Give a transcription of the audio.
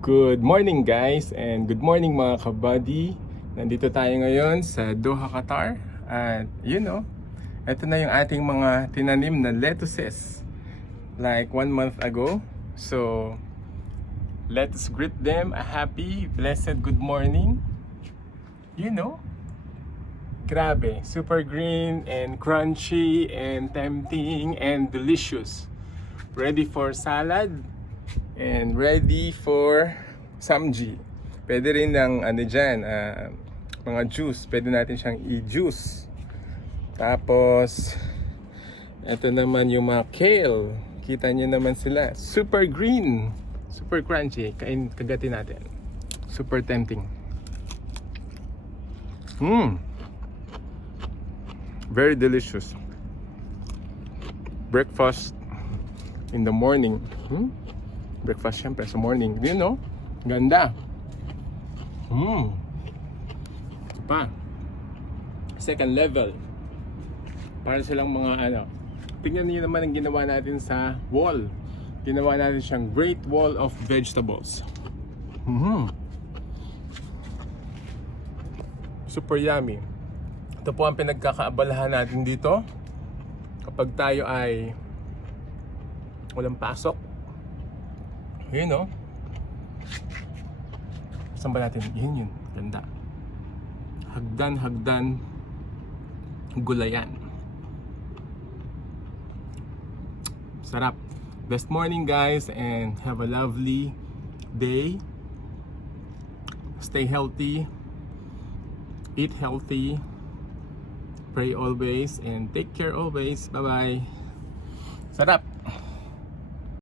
Good morning guys and good morning mga kabady. Nandito tayo ngayon sa Doha, Qatar. At ito na yung ating mga tinanim na lettuces like 1 month ago. So let's greet them a happy, blessed good morning. Grabe, super green and crunchy and tempting and delicious. Ready for salad and ready for samji. Pwede rin ng mga juice. Pwede natin siyang i-juice. Tapos ito naman yung mga kale. Kita nyo naman sila. Super green, super crunchy. Kagatin natin. Super tempting. Very delicious. Breakfast in the morning. Breakfast syempre sa morning. Ganda. Ito pa. Second level. Para silang mga tingnan niyo naman ang ginawa natin sa wall. Ginawa natin siyang great wall of vegetables. Super yummy. Ito po ang pinagkakaabalahan natin dito kapag tayo ay walang pasok. Saan ba natin? Yun. Ganda. Hagdan, gulayan. Sarap. Best morning guys and have a lovely day. Stay healthy. Eat healthy. Pray always and take care always. Bye-bye. Sarap.